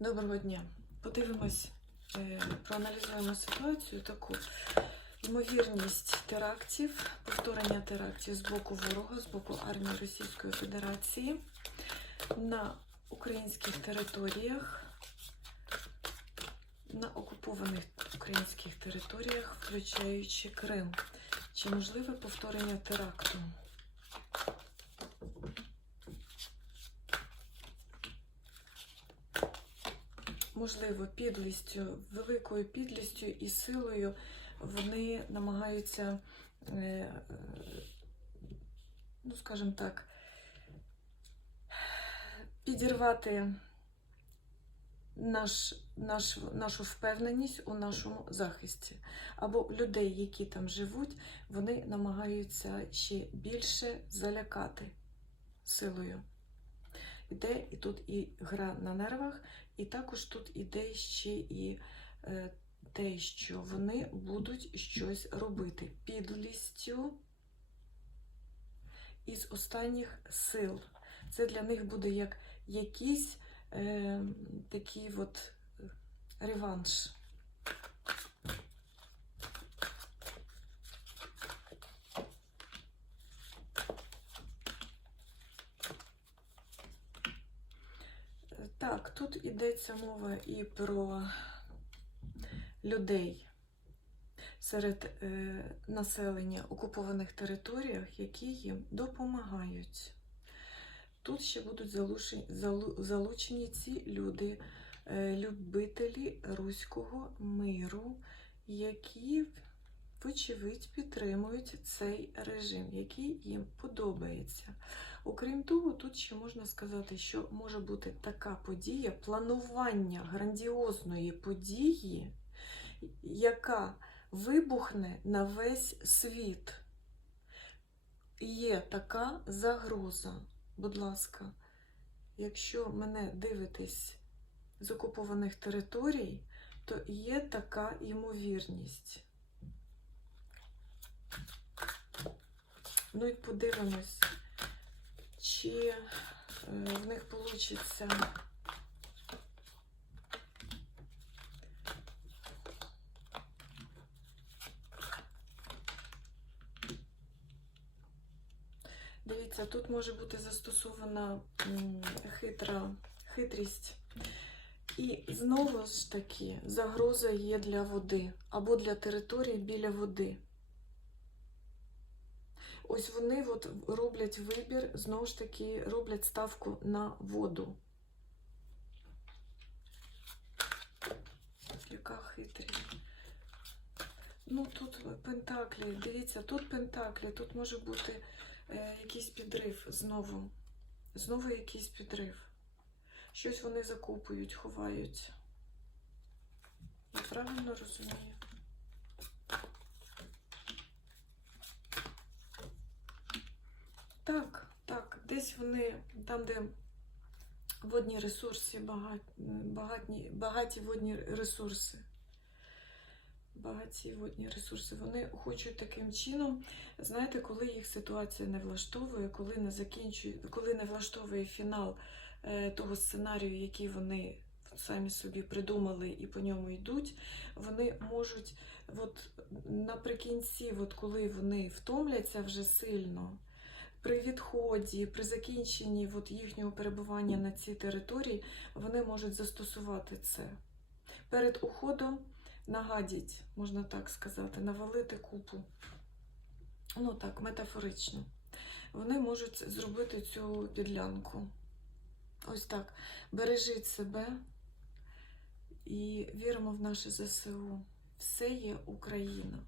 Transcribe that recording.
Доброго дня. Подивимось, е, проаналізуємо ситуацію таку. Ймовірність терактів, повторення терактів з боку ворога, з боку армії Російської Федерації на українських територіях, на окупованих українських територіях, включаючи Крим. Чи можливе повторення теракту? Можливо, підлістю, великою підлістю і силою вони намагаються, е, ну, скажімо так, підірвати наш, наш, нашу впевненість у нашому захисті. Або людей, які там живуть, вони намагаються ще більше залякати силою. Іде і тут і гра на нервах, і також тут іде ще і е, те, що вони будуть щось робити підлістю із останніх сил. Це для них буде як якийсь е, такий от реванш. Так, тут йдеться мова і про людей серед е, населення окупованих територіях, які їм допомагають. Тут ще будуть залучені, залу- залучені ці люди, е, любителі руського миру, які, вочевидь, підтримують цей режим, який їм подобається. Окрім того, тут ще можна сказати, що може бути така подія, планування грандіозної події, яка вибухне на весь світ. Є така загроза. Будь ласка, якщо мене дивитесь з окупованих територій, то є така ймовірність. Ну і подивимось чи е, в них вийде Дивіться, тут може бути застосована хитра хитрість. І знову ж таки загроза є для води або для території біля води. Ось вони от роблять вибір, знову ж таки, роблять ставку на воду. Яка хитрість. Ну, тут пентаклі, дивіться, тут пентаклі, тут може бути е, якийсь підрив знову. Знову якийсь підрив. Щось вони закупують, ховають. Я правильно розумію? Так, так, десь вони там, де водні ресурси, багатні, багаті водні ресурси. Багаті водні ресурси. Вони хочуть таким чином, знаєте, коли їх ситуація не влаштовує, коли не закінчує, коли не влаштовує фінал е, того сценарію, який вони самі собі придумали і по ньому йдуть, вони можуть, от наприкінці, от коли вони втомляться вже сильно при відході, при закінченні от їхнього перебування на цій території, вони можуть застосувати це. Перед уходом нагадіть, можна так сказати, навалити купу. Ну так, метафорично. Вони можуть зробити цю підлянку. Ось так. Бережіть себе і віримо в наше ЗСУ. Все є Україна.